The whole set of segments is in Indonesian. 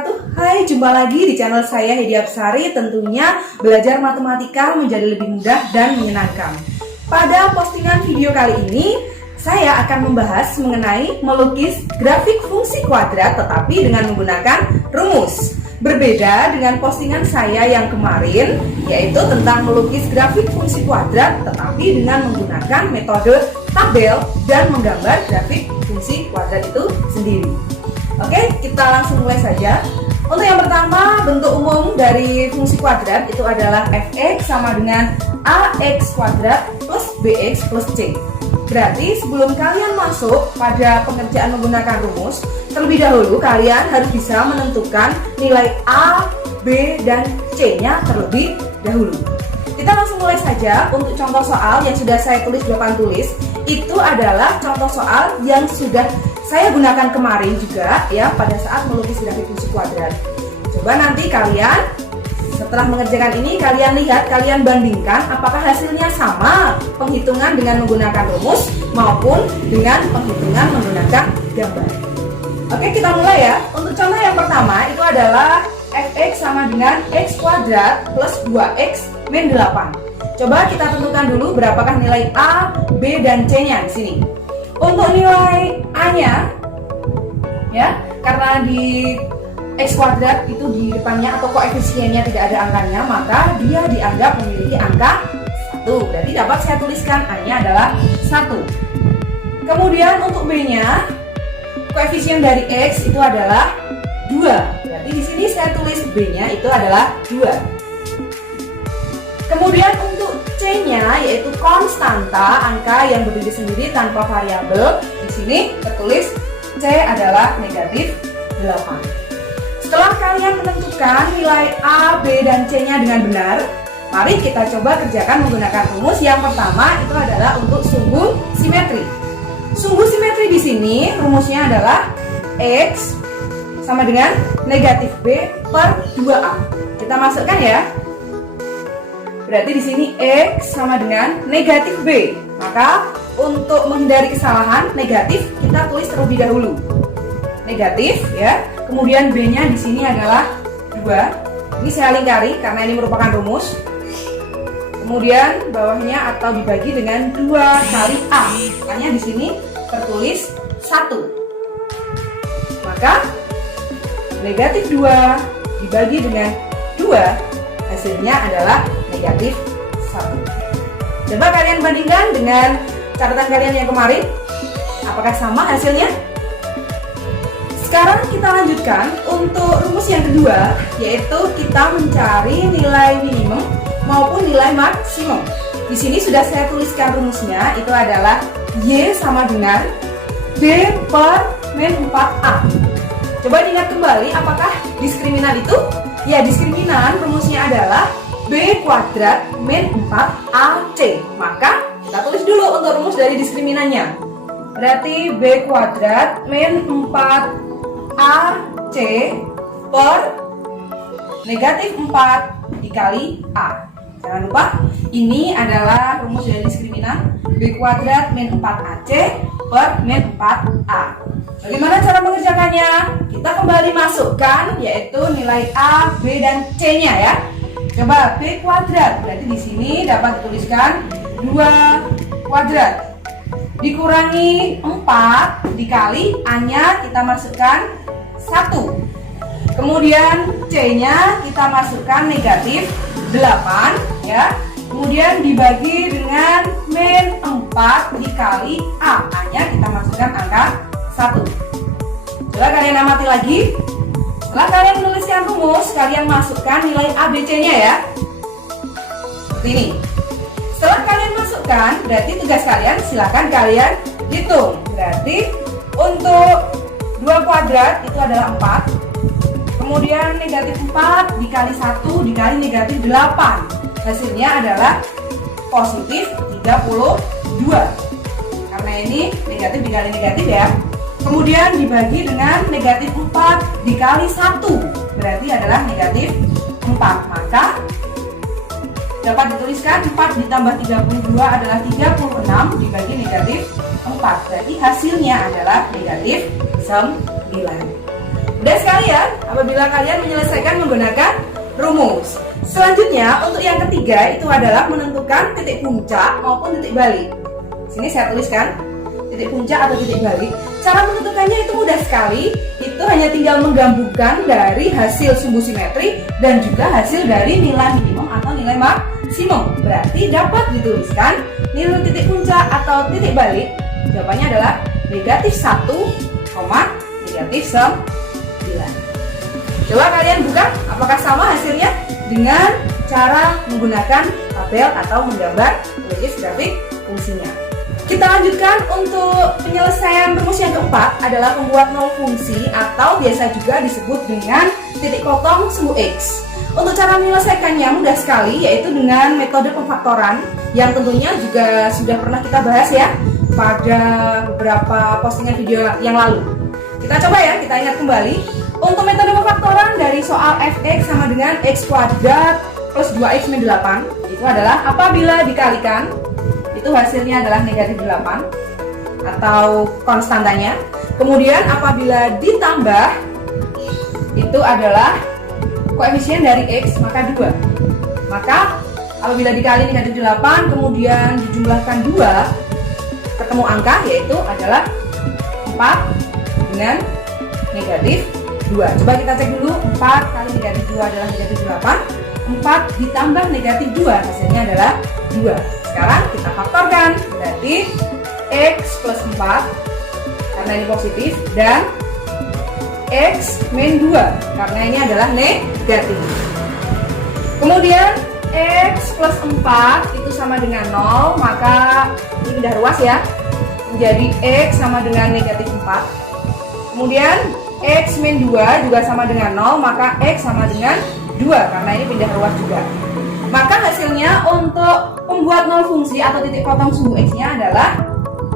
wabarakatuh. Hai, jumpa lagi di channel saya Hedi Apsari. Tentunya belajar matematika menjadi lebih mudah dan menyenangkan. Pada postingan video kali ini, saya akan membahas mengenai melukis grafik fungsi kuadrat tetapi dengan menggunakan rumus. Berbeda dengan postingan saya yang kemarin, yaitu tentang melukis grafik fungsi kuadrat tetapi dengan menggunakan metode tabel dan menggambar grafik fungsi kuadrat itu sendiri. Oke, kita langsung mulai saja. Untuk yang pertama, bentuk umum dari fungsi kuadrat itu adalah fx sama dengan ax kuadrat plus bx plus c. Berarti sebelum kalian masuk pada pengerjaan menggunakan rumus, terlebih dahulu kalian harus bisa menentukan nilai a, b, dan c-nya terlebih dahulu. Kita langsung mulai saja. Untuk contoh soal yang sudah saya tulis di papan tulis, itu adalah contoh soal yang sudah saya gunakan kemarin juga ya pada saat melukis grafik fungsi kuadrat. Coba nanti kalian setelah mengerjakan ini kalian lihat, kalian bandingkan apakah hasilnya sama penghitungan dengan menggunakan rumus maupun dengan penghitungan menggunakan gambar. Oke, kita mulai ya. Untuk contoh yang pertama itu adalah fx sama dengan x kuadrat plus 2x min 8. Coba kita tentukan dulu berapakah nilai a, b, dan c-nya di sini. Untuk nilai a-nya, ya, karena di x kuadrat itu di depannya atau koefisiennya tidak ada angkanya, maka dia dianggap memiliki angka 1. Berarti dapat saya tuliskan a-nya adalah 1. Kemudian untuk b-nya, koefisien dari x itu adalah 2. Berarti di sini saya tulis b-nya itu adalah 2. Kemudian untuk c-nya yaitu konstanta, angka yang berdiri sendiri tanpa variabel. Di sini tertulis c adalah negatif 8. Setelah kalian menentukan nilai a, b, dan c-nya dengan benar, mari kita coba kerjakan menggunakan rumus. Yang pertama itu adalah untuk sumbu simetri. Sumbu simetri di sini rumusnya adalah x sama dengan negatif b per 2a. Kita masukkan ya. Berarti di sini x sama dengan negatif b. Maka untuk menghindari kesalahan negatif kita tulis terlebih dahulu. Negatif ya. Kemudian b-nya di sini adalah 2. Ini saya lingkari karena ini merupakan rumus. Kemudian bawahnya atau dibagi dengan 2 kali a. Makanya di sini tertulis 1. Maka negatif 2 dibagi dengan 2, hasilnya adalah negatif 1. Coba kalian bandingkan dengan catatan kalian yang kemarin. Apakah sama hasilnya? Sekarang kita lanjutkan untuk rumus yang kedua, yaitu kita mencari nilai minimum maupun nilai maksimum. Di sini sudah saya tuliskan rumusnya, itu adalah y sama dengan b per min 4a. Coba diingat kembali, apakah diskriminan itu? Ya, diskriminan rumusnya adalah b kuadrat min 4ac. Maka kita tulis dulu untuk rumus dari diskriminannya. Berarti b kuadrat min 4ac per negatif 4 dikali a. Jangan lupa, ini adalah rumus dari diskriminan b kuadrat min 4ac per min 4a. Bagaimana cara mengerjakannya? Kita kembali masukkan yaitu nilai a, b, dan c-nya ya. Coba b kuadrat, berarti di sini dapat dituliskan 2 kuadrat dikurangi 4 dikali a-nya kita masukkan 1. Kemudian c-nya kita masukkan negatif 8 ya. Kemudian dibagi dengan min 4 dikali a. A-nya kita masukkan angka 1. Coba kalian amati lagi. Setelah kalian menuliskan rumus, kalian masukkan nilai a, b, c-nya ya. Seperti ini. Setelah kalian masukkan, berarti tugas kalian silakan kalian hitung. Berarti untuk 2 kuadrat itu adalah 4. Kemudian negatif 4 dikali 1 dikali negatif 8. Hasilnya adalah positif 32. Karena ini negatif dikali negatif ya. Kemudian dibagi dengan negatif 4 dikali 1. Berarti adalah negatif 4. Maka dapat dituliskan 4 ditambah 32 adalah 36 dibagi negatif 4. Berarti hasilnya adalah negatif 9. Mudah sekali ya apabila kalian menyelesaikan menggunakan rumus. Selanjutnya untuk yang ketiga itu adalah menentukan titik puncak maupun titik balik. Sini saya tuliskan titik puncak atau titik balik. Cara menentukannya itu mudah sekali. Itu hanya tinggal menggabungkan dari hasil sumbu simetri dan juga hasil dari nilai minimum atau nilai maksimum. Berarti dapat dituliskan nilai titik puncak atau titik balik. Jawabannya adalah negatif 1, negatif 9. Coba kalian buka, apakah sama hasilnya dengan cara menggunakan tabel atau menggambar melukis grafik fungsinya. Kita lanjutkan untuk penyelesaian rumus yang keempat adalah membuat nol fungsi atau biasa juga disebut dengan titik potong sumbu X. Untuk cara menyelesaikannya mudah sekali, yaitu dengan metode pemfaktoran yang tentunya juga sudah pernah kita bahas ya pada beberapa postingan video yang lalu. Kita coba ya, kita ingat kembali. Untuk metode pemfaktoran dari soal fx sama dengan x kuadrat plus 2x min 8 itu adalah apabila dikalikan itu hasilnya adalah negatif 8 atau konstantanya. Kemudian apabila ditambah itu adalah koefisien dari x maka 2. Maka apabila dikali negatif 8 kemudian dijumlahkan 2 ketemu angka yaitu adalah 4 dengan negatif 2. Coba kita cek dulu, 4 kali negatif 2 adalah negatif 8, 4 ditambah negatif 2 hasilnya adalah 2. Sekarang kita faktorkan, berarti x plus 4 karena ini positif dan x min 2 karena ini adalah negatif. Kemudian x plus 4 itu sama dengan 0, maka ini pindah ruas ya, menjadi x sama dengan negatif 4. Kemudian x min 2 juga sama dengan 0, maka x sama dengan 2 karena ini pindah ruas juga. Maka hasilnya untuk membuat nol fungsi atau titik potong sumbu x-nya adalah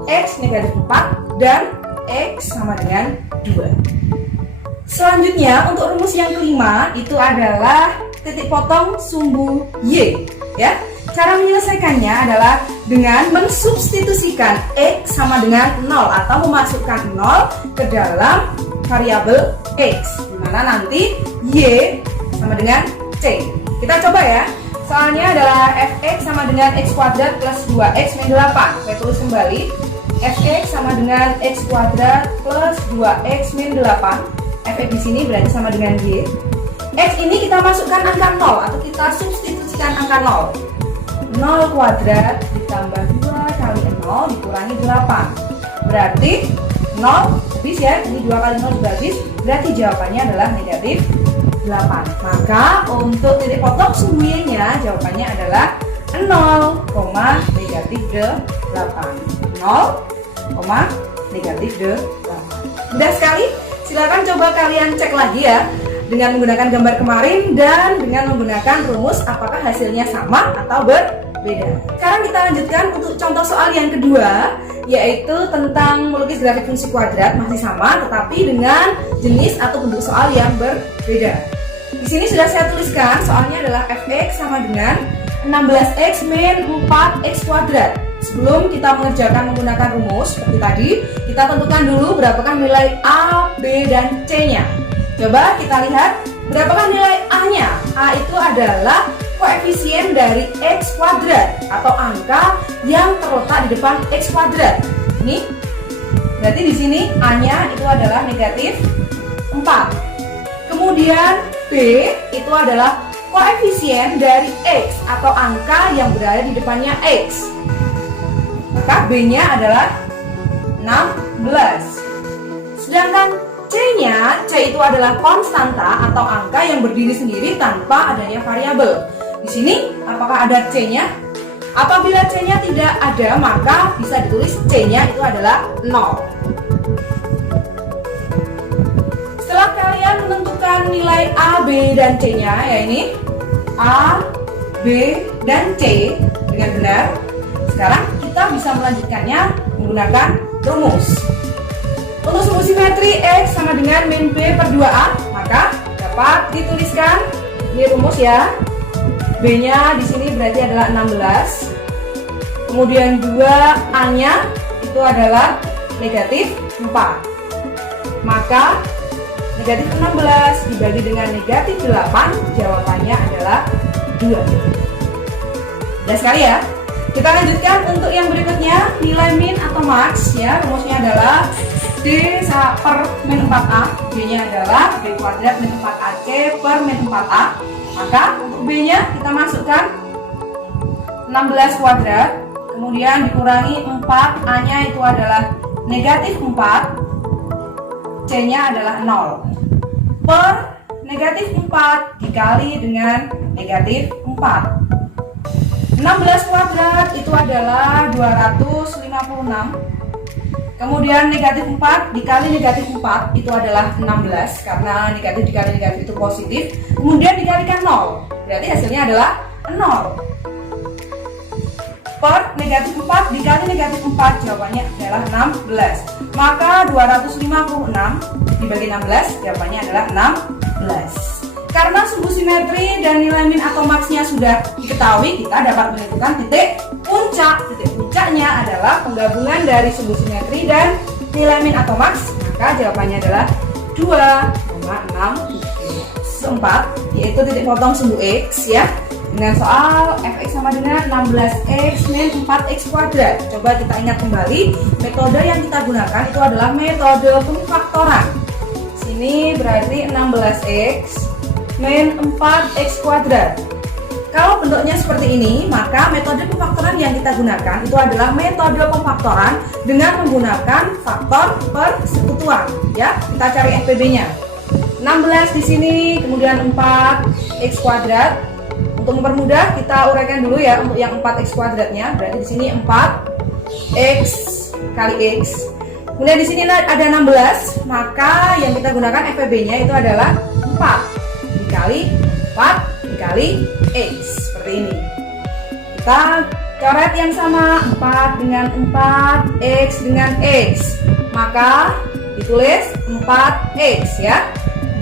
x negatif 4 dan x sama dengan 2. Selanjutnya untuk rumus yang kelima itu adalah titik potong sumbu y ya. Cara menyelesaikannya adalah dengan mensubstitusikan x sama dengan 0 atau memasukkan 0 ke dalam variabel x, dimana nanti y sama dengan c. Kita coba ya. Soalnya adalah fx sama dengan x kuadrat plus 2x min 8. Saya tulis kembali. Fx sama dengan x kuadrat plus 2x min 8. Fx di sini berarti sama dengan y. X ini kita masukkan angka 0 atau kita substitusikan angka 0. 0 kuadrat ditambah 2 kali 0 dikurangi 8. Berarti 0 habis ya, ini 2 kali 0 juga habis, berarti jawabannya adalah negatif 8. Maka untuk titik potong sumbu y-nya jawabannya adalah 0, negatif 8. 0, negatif 8. Mudah sekali, silakan coba kalian cek lagi ya dengan menggunakan gambar kemarin dan dengan menggunakan rumus apakah hasilnya sama atau berbeda. Sekarang kita lanjutkan untuk contoh soal yang kedua, yaitu tentang melukis grafik fungsi kuadrat, masih sama tetapi dengan jenis atau bentuk soal yang berbeda. Di sini sudah saya tuliskan soalnya adalah fx sama dengan 16x min 4x kuadrat. Sebelum kita mengerjakan menggunakan rumus seperti tadi, kita tentukan dulu berapakah nilai a, b, dan c-nya. Coba kita lihat berapakah nilai a-nya. A itu adalah koefisien dari x kuadrat atau angka yang terletak di depan x kuadrat. Ini berarti di sini a-nya itu adalah negatif 4. Kemudian b itu adalah koefisien dari x atau angka yang berada di depannya x. Maka b-nya adalah 16. Sedangkan c-nya, c itu adalah konstanta atau angka yang berdiri sendiri tanpa adanya variabel. Di sini apakah ada c-nya? Apabila c-nya tidak ada, maka bisa ditulis c-nya itu adalah 0. Setelah kalian menentukan nilai a, b, dan c-nya, ya ini a, b, dan c dengan benar, sekarang kita bisa melanjutkannya menggunakan rumus. Untuk sumbu simetri x sama dengan min b per 2a, maka dapat dituliskan ini rumus ya. B-nya di sini berarti adalah 16. Kemudian 2a-nya itu adalah negatif 4. Maka Negatif 16 dibagi dengan negatif 8, jawabannya adalah 2. Mudah sekali ya. Kita lanjutkan untuk yang berikutnya, nilai min atau max ya. Rumusnya adalah D per min 4A. B-nya adalah B kuadrat min 4AC per min 4A. Maka untuk B-nya kita masukkan 16 kuadrat, kemudian dikurangi 4A-nya itu adalah negatif 4, C-nya adalah 0, per negatif 4 dikali dengan negatif 4. 16 kuadrat itu adalah 256. Kemudian negatif 4 dikali negatif 4 itu adalah 16, karena negatif dikali negatif itu positif. Kemudian dikalikan 0, berarti hasilnya adalah 0. Per negatif 4 dikali negatif 4, jawabannya adalah 16. Maka 256 dibagi 16, jawabannya adalah 16. Karena sumbu simetri dan nilai min atau maksnya sudah diketahui, kita dapat menentukan titik puncak. Titik puncaknya adalah penggabungan dari sumbu simetri dan nilai min atau maks. Maka jawabannya adalah 2,674, yaitu titik potong sumbu x ya. Dengan soal fx sama dengan 16x min 4x kuadrat. Coba kita ingat kembali, metode yang kita gunakan itu adalah metode pemfaktoran. Sini berarti 16x min 4x kuadrat. Kalau bentuknya seperti ini, maka metode pemfaktoran yang kita gunakan itu adalah metode pemfaktoran dengan menggunakan faktor persekutuan. Ya, kita cari FPB-nya. 16 di sini, kemudian 4x kuadrat. Untuk mempermudah, kita uraikan dulu ya untuk yang 4x kuadratnya. Berarti di sini 4x kali x. Kemudian di sini ada 16, maka yang kita gunakan FPB-nya itu adalah 4 dikali 4 dikali x, seperti ini. Kita coret yang sama, 4 dengan 4, x dengan x, maka ditulis 4x ya,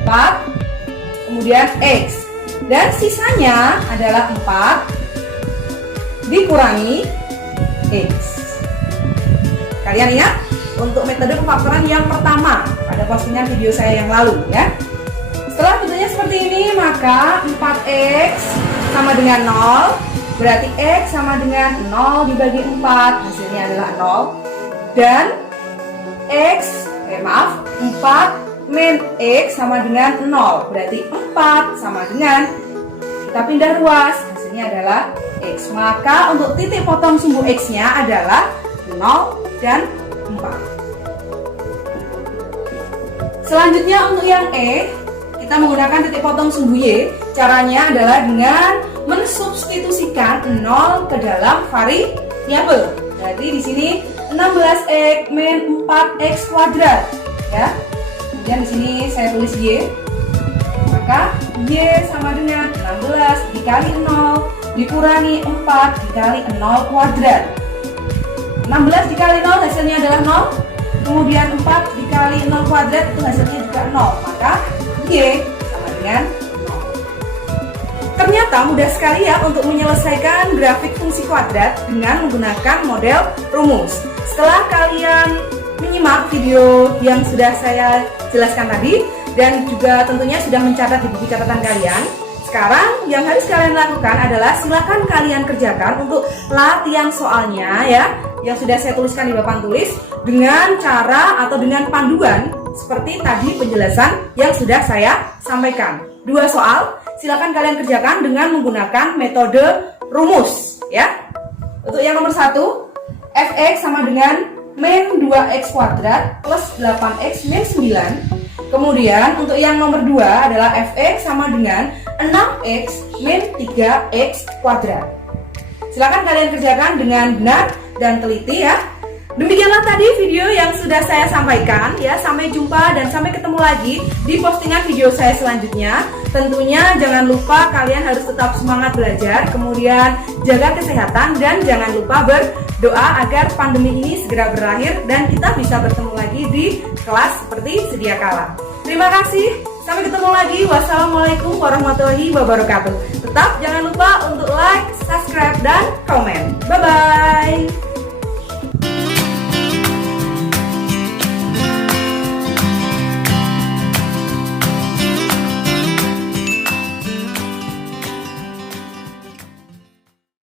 4 kemudian x, dan sisanya adalah 4 dikurangi x. Kalian ingat untuk metode pemfaktoran yang pertama pada postingan video saya yang lalu ya. Setelah bentuknya seperti ini, maka 4x sama dengan 0, berarti x sama dengan 0 dibagi 4, hasilnya adalah 0. Dan 4 min x sama dengan 0, berarti 4 sama dengan, kita pindah ruas, hasilnya adalah x. Maka untuk titik potong sumbu x-nya adalah 0 dan 4. Selanjutnya untuk yang E, kita menggunakan titik potong sumbu Y. Caranya adalah dengan mensubstitusikan 0 ke dalam variabel. Jadi di sini 16x min 4x kuadrat ya. Kemudian di sini saya tulis Y. Maka Y sama dengan 16 dikali 0 dikurangi 4 dikali 0 kuadrat. 16 dikali 0 hasilnya adalah 0. Kemudian 4 dikali 0 kuadrat itu hasilnya juga 0. Maka Y sama dengan 0. Ternyata mudah sekali ya untuk menyelesaikan grafik fungsi kuadrat dengan menggunakan model rumus. Setelah kalian menyimak video yang sudah saya jelaskan tadi dan juga tentunya sudah mencatat di buku catatan kalian, sekarang yang harus kalian lakukan adalah silakan kalian kerjakan untuk latihan soalnya ya, yang sudah saya tuliskan di papan tulis dengan cara atau dengan panduan seperti tadi penjelasan yang sudah saya sampaikan. 2 soal, silakan kalian kerjakan dengan menggunakan metode rumus ya. Untuk yang nomor 1, fx sama dengan min 2x kuadrat plus 8x min 9. Kemudian untuk yang nomor 2 adalah fx sama dengan 6x min 3x kuadrat. Silakan kalian kerjakan dengan benar dan teliti ya. Demikianlah tadi video yang sudah saya sampaikan ya. Sampai jumpa dan sampai ketemu lagi di postingan video saya selanjutnya. Tentunya jangan lupa kalian harus tetap semangat belajar, kemudian jaga kesehatan dan jangan lupa berdoa agar pandemi ini segera berakhir dan kita bisa bertemu lagi di kelas seperti sedia kala. Terima kasih, sampai ketemu lagi. Wassalamualaikum warahmatullahi wabarakatuh. Tetap jangan lupa untuk like,